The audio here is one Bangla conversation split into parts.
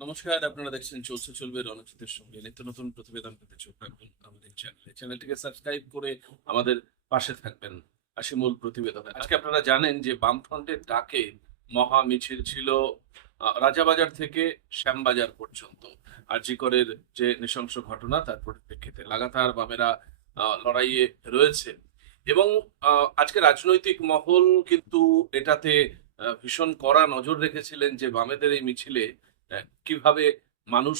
নমস্কার, আপনারা দেখছেন চলছে চলবে সঙ্গে। নিত্য নতুন প্রতিবেদন পেতে চোখ রাখবেন আমাদের চ্যানেলে। চ্যানেলটিকে সাবস্ক্রাইব করে আমাদের পাশে থাকবেন। আসি মূল আজকে আপনারা জানেন যে বামফ্রন্টের ডাকে মহা মিছিল ছিল রাজাবাজার থেকে শ্যামবাজার পর্যন্ত। যে নৃশংস ঘটনা, তার পরিপ্রেক্ষিতে লাগাতার বামেরা লড়াইয়ে রয়েছে। এবং আজকে রাজনৈতিক মহল কিন্তু এটাতে ভীষণ কড়া নজর রেখেছিলেন যে বামেদের এই মিছিলে কীভাবে মানুষ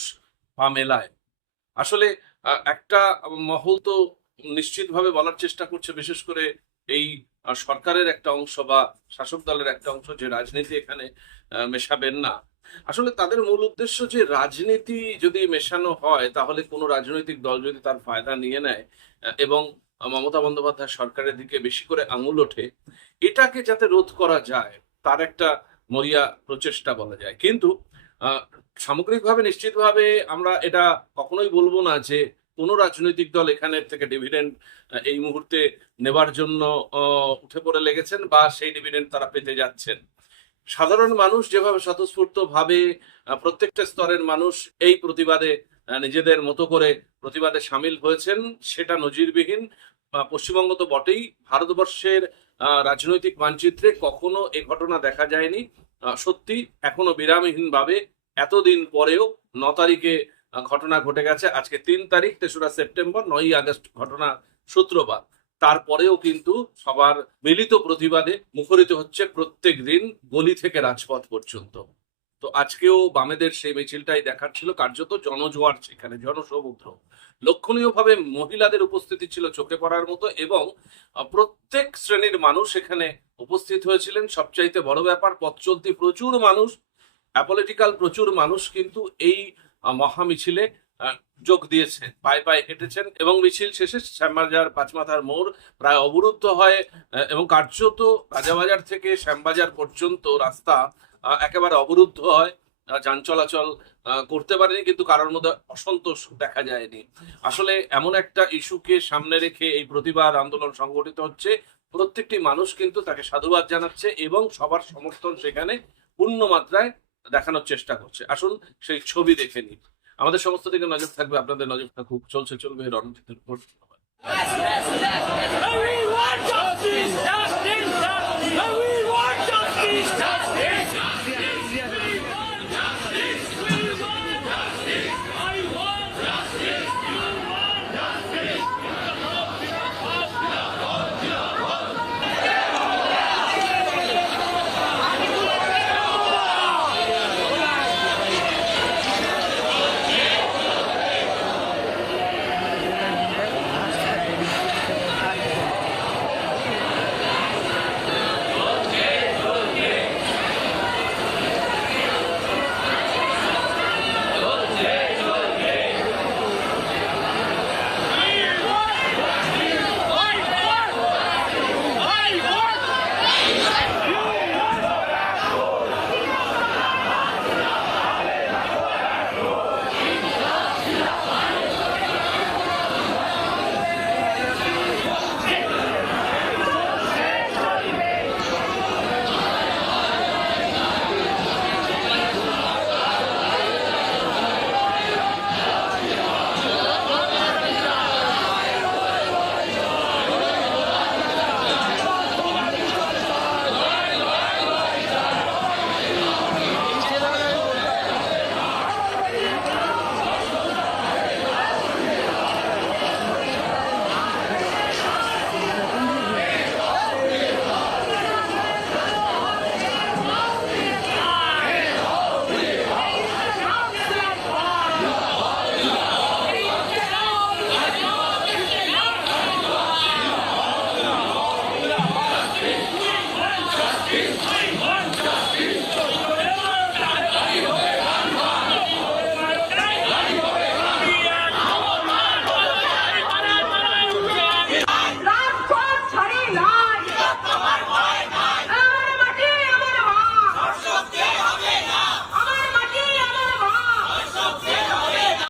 পা মেলায়? আসলে একটা মহল তো নিশ্চিতভাবে বলার চেষ্টা করছে, বিশেষ করে এই সরকারের একটা অংশ বা শাসক দলের একটা অংশ যে রাজনীতি এখানে মেশাবেন না। আসলে তাদের মূল উদ্দেশ্য যে রাজনীতি যদি মেশানো হয়, তাহলে কোনো রাজনৈতিক দল যদি তার ফায়দা নিয়ে নেয় এবং মমতা বন্দ্যোপাধ্যায় সরকারের দিকে বেশি করে আঙুল ওঠে, এটাকে যাতে রোধ করা যায়, তার একটা মরিয়া প্রচেষ্টা বলা যায়। কিন্তু সামগ্রিকভাবে, নিশ্চিতভাবে আমরা এটা কখনোই বলব না যে কোনো রাজনৈতিক দল এখানে থেকে ডিভিডেন্ড এই মুহূর্তে নেবার জন্য উঠে পড়ে লেগেছেন বা সেই ডিভিডেন্ড তারা পেতে যাচ্ছেন। সাধারণ মানুষ যেভাবে স্বতঃস্ফূর্ত ভাবে প্রত্যেকটা স্তরের মানুষ এই প্রতিবাদে নিজেদের মতো করে প্রতিবাদে সামিল হয়েছেন, সেটা নজিরবিহীন পশ্চিমবঙ্গ তো বটেই। ভারতবর্ষের রাজনৈতিক মানচিত্রে কখনো এ ঘটনা দেখা যায়নি। সত্যি এখনও বিরামহীন ভাবে এতদিন পরেও ন তারিখে ঘটনা ঘটে গেছে। আজকে তিন তারিখ, তেসরা সেপ্টেম্বর, নয়ই আগস্ট ঘটনা সূত্রপাত। তারপরেও কিন্তু সবার মিলিত প্রতিবাদে মুখরিত হচ্ছে প্রত্যেক দিন গলি থেকে রাজপথ পর্যন্ত। তো আজকেও বামেদের সেই মিছিলটাই দেখার ছিল। কার্যত জনজোয়ার সেখানে, জনসমুদ্র। লক্ষণীয়ভাবে মহিলাদের উপস্থিতি ছিল চোখে পড়ার মতো এবং প্রত্যেক শ্রেণির মানুষ এখানে উপস্থিত হয়েছিলেন। সবচাইতে বড় ব্যাপার, পথ চলতি প্রচুর মানুষ অ্যাপলিটিক্যাল প্রচুর মানুষ কিন্তু এই আহ, মহা মিছিলে যোগ দিয়েছেন। পায়ে পায়ে হেঁটেছেন এবং মিছিল শেষে শ্যামবাজার পাঁচমাথার মোড় প্রায় অবরুদ্ধ হয় এবং কার্যত রাজাবাজার থেকে শ্যামবাজার পর্যন্ত রাস্তা একেবারে অবরুদ্ধ হয়। যান চলাচল করতে পারেনি কিন্তু কারোর মধ্যে অসন্তোষ দেখা যায়নি। আসলে এমন একটা ইস্যুকে সামনে রেখে এই প্রতিবাদ আন্দোলন সংগঠিত হচ্ছে। প্রত্যেকটি মানুষ কিন্তু তাকে সাধুবাদ জানাচ্ছে এবং সবার সমর্থন সেখানে পূর্ণ মাত্রায় দেখানোর চেষ্টা করছে। আসুন সেই ছবি দেখে নিন আমাদের সমস্ত দিকে নজর থাকবে, আপনাদের নজর থাকুক। চলছে, চলবে রণজিতের উপর। We